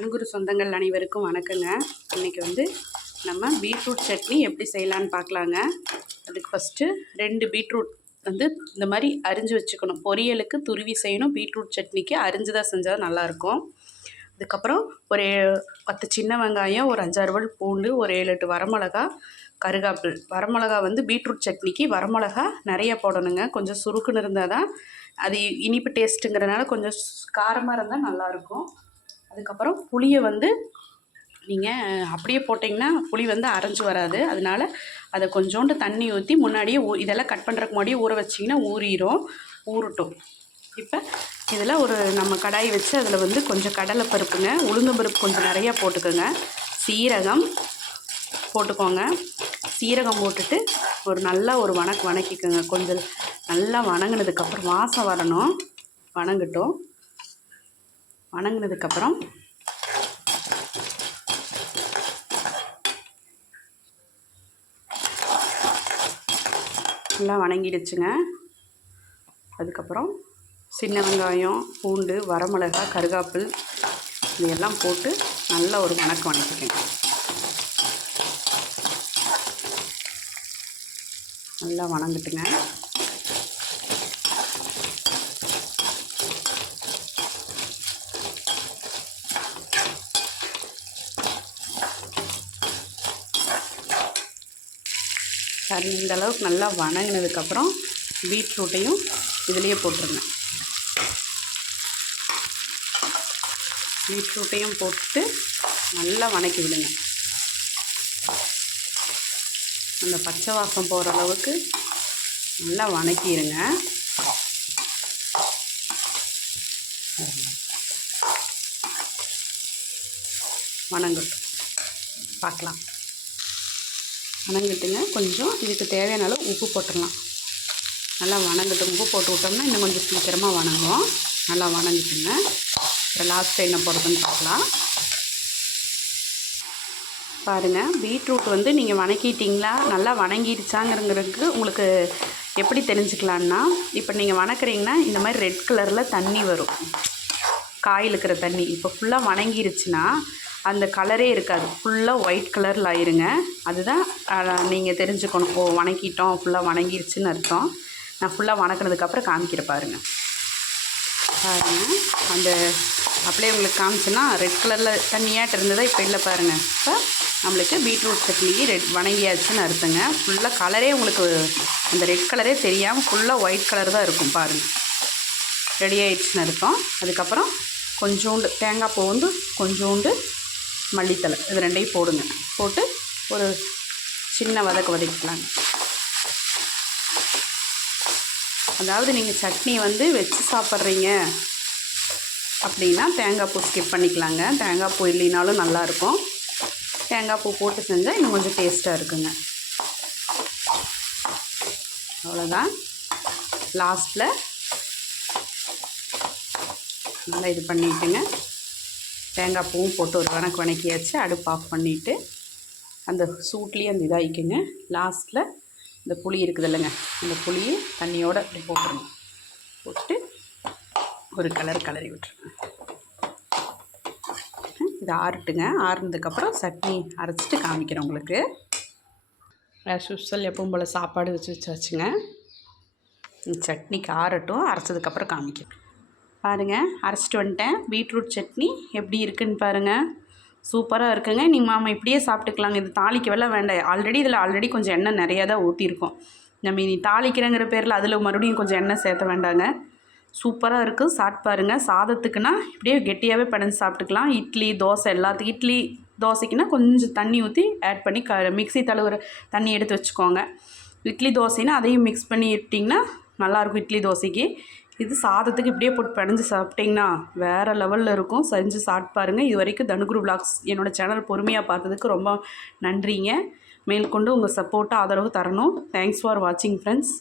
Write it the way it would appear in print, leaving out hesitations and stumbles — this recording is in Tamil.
தனுகுரு சொந்தங்கள் அனைவருக்கும் வணக்கங்க. இன்றைக்கி வந்து நம்ம பீட்ரூட் சட்னி எப்படி செய்யலான்னு பார்க்கலாங்க. அதுக்கு ஃபஸ்ட்டு 2 பீட்ரூட் வந்து இந்த மாதிரி அரிஞ்சு வச்சுக்கணும். பொரியலுக்கு துருவி செய்யணும், பீட்ரூட் சட்னிக்கு அரிஞ்சு தான் செஞ்சால் நல்லாயிருக்கும். அதுக்கப்புறம் ஒரு 10 சின்ன வெங்காயம், ஒரு 5-6 பல் பூண்டு, ஒரு 7-8 வரமிளகா, கருகாப்பில். வரமிளகா வந்து பீட்ரூட் சட்னிக்கு வரமிளகா நிறைய போடணுங்க. கொஞ்சம் சுருக்குன்னு இருந்தால் தான் அது இனிப்பு டேஸ்ட்டுங்கிறனால கொஞ்சம் காரமாக இருந்தால் நல்லாயிருக்கும். அதுக்கப்புறம் புளியை வந்து நீங்கள் அப்படியே போட்டிங்கன்னா புளி வந்து அரைஞ்சி வராது. அதனால் அதை கொஞ்சோண்டு தண்ணி ஊற்றி முன்னாடியே இதெல்லாம் கட் பண்ணுறதுக்கு முன்னாடியே ஊற வச்சிங்கன்னா ஊறட்டும். இப்போ இதில் நம்ம கடாய் வச்சு அதில் வந்து கொஞ்சம் கடலை பருப்புங்க, உளுந்து பருப்பு கொஞ்சம் நிறையா போட்டுக்கோங்க, சீரகம் போட்டுக்கோங்க. சீரகம் போட்டுட்டு நல்ல வணக்கிக்கோங்க. கொஞ்சம் நல்லா வணங்கினதுக்கப்புறம் வாசம் வரணும். வணங்கினதுக்கப்புறம் நல்லா வணங்கிடுச்சுங்க. அதுக்கப்புறம் சின்ன வெங்காயம், பூண்டு, வரமிளகா, கருகாப்பில் இதெல்லாம் போட்டு நல்ல வணக்கிக்கோங்க. நல்லா வணங்கிட்டுங்க. இந்த அளவுக்கு நல்லா வணங்கினதுக்கப்புறம் பீட்ரூட்டையும் இதிலேயே போட்டுருங்க. பீட்ரூட்டையும் போட்டு நல்லா வணக்கி விடுங்க. அந்த பச்சை வாசம் போகிற அளவுக்கு நல்லா வணக்கிடுங்க. வணங்கட்டும், பார்க்கலாம். வணங்கிட்டுங்க. கொஞ்சம் இதுக்கு தேவையான அளவு உப்பு போட்டுடலாம். நல்லா வணங்கட்டும். உப்பு போட்டு விட்டோம்னா இன்னும் கொஞ்சம் சீக்கிரமாக வணங்கும். நல்லா வணங்கிட்டுங்க. அப்புறம் லாஸ்ட்டு என்ன போடுறதுன்னு பார்க்கலாம். பாருங்கள், பீட்ரூட் வந்து நீங்கள் வணக்கிட்டிங்களா, நல்லா வணங்கிடுச்சாங்கிறதுக்கு உங்களுக்கு எப்படி தெரிஞ்சுக்கலான்னா, இப்போ நீங்கள் வணக்குறீங்கன்னா இந்த மாதிரி ரெட் கலரில் தண்ணி வரும், காயில் இருக்கிற தண்ணி. இப்போ ஃபுல்லாக வணங்கிருச்சுன்னா அந்த கலரே இருக்காது, ஃபுல்லாக ஒயிட் கலரில் ஆயிருங்க. அதுதான் நீங்கள் தெரிஞ்சுக்கணும். வணக்கிட்டோம், ஃபுல்லாக வணங்கிருச்சுன்னு அர்த்தம். நான் ஃபுல்லாக வணக்கினதுக்கப்புறம் காமிக்கிற பாருங்கள். அந்த அப்படியே உங்களுக்கு காமிச்சுன்னா ரெட் கலரில் தண்ணியாட்டு இருந்ததா, இப்போ இல்லை பாருங்கள். இப்போ நம்மளுக்கு பீட்ரூட் சட்னிக்கு வணங்கியாச்சுன்னு அர்த்தங்க. ஃபுல்லாக கலரே உங்களுக்கு அந்த ரெட் கலரே தெரியாமல் ஃபுல்லாக ஒயிட் கலர் தான் இருக்கும் பாருங்கள். ரெடி ஆகிடுச்சுன்னு அர்த்தம். அதுக்கப்புறம் கொஞ்சோண்டு தேங்காய் பூ வந்து கொஞ்சோண்டு மல்லித்தலை, இது 2ஐயும் போடுங்க. போட்டு ஒரு சின்ன வதக்கலாங்க. அதாவது நீங்கள் சட்னி வந்து வச்சு சாப்பிட்றீங்க அப்படின்னா தேங்காய் பூ ஸ்கிப் பண்ணிக்கலாங்க. தேங்காய் பூ இல்லைனாலும் நல்லாயிருக்கும். தேங்காய் பூ போட்டு செஞ்சால் இன்னும் கொஞ்சம் டேஸ்ட்டாக இருக்குங்க. அவ்வளோதான். லாஸ்ட்டில் நல்லா இது பண்ணிட்டுங்க, தேங்காய் பூவும் போட்டு ஒரு வணக்கியாச்சு. அடுப்பு ஆஃப் பண்ணிவிட்டு அந்த சூட்லேயே அந்த இதாகிக்குங்க. லாஸ்ட்டில் இந்த புளி இருக்குது இல்லைங்க, இந்த புளியை தண்ணியோடு அப்படி போட்டுருங்க. போட்டு ஒரு கலரி விட்டுருங்க. இது ஆறட்டுங்க. ஆறுனதுக்கப்புறம் சட்னி அரைச்சிட்டு காமிக்கிறேன் உங்களுக்கு. ஆஸ் யூஸ்வல் எப்பவும் போல் சாப்பாடு வச்சாச்சுங்க. சட்னிக்கு ஆறட்டும், அரைச்சதுக்கப்புறம் காமிக்கிறேன். பாருங்கள், அரைச்சிட்டு வந்துட்டேன். பீட்ரூட் சட்னி எப்படி இருக்குதுன்னு பாருங்கள். சூப்பராக இருக்குங்க. நீங்கள் மாமா இப்படியே சாப்பிட்டுக்கலாங்க. இது தாளிக்கவெல்லாம் வேண்டாம். இதில் கொஞ்சம் எண்ணெய் நிறையா தான் ஊற்றிருக்கோம். நம்ம இனி தாளிக்கிறேங்கிற பேரில் அதில் மறுபடியும் கொஞ்சம் எண்ணெய் சேர்த்த வேண்டாங்க. சூப்பராக இருக்குது. சாப்பிட்டு பாருங்கள். சாதத்துக்குன்னா இப்படியே கெட்டியாகவே படைஞ்சு சாப்பிட்டுக்கலாம். இட்லி, தோசை எல்லாத்துக்கும். இட்லி தோசைக்குன்னா கொஞ்சம் தண்ணி ஊற்றி ஆட் பண்ணி மிக்ஸி தழுவுற தண்ணி எடுத்து வச்சுக்கோங்க. இட்லி தோசைன்னா அதையும் மிக்ஸ் பண்ணி இட்டிங்கன்னா நல்லாயிருக்கும் இட்லி தோசைக்கு. இது சாதத்துக்கு இப்படியே போட்டு பிணைஞ்சு சாப்பிட்டிங்கன்னா வேறு லெவலில் இருக்கும். செஞ்சு சாப்பிட்டு பாருங்கள். இது வரைக்கும் தனுகுரு விலாக்ஸ் என்னோடய சேனல் பொறுமையாக பார்த்ததுக்கு ரொம்ப நன்றிங்க. மேற்கொண்டு உங்கள் சப்போர்ட்டாக ஆதரவு தரணும். தேங்க்ஸ் ஃபார் வாட்சிங் ஃப்ரெண்ட்ஸ்.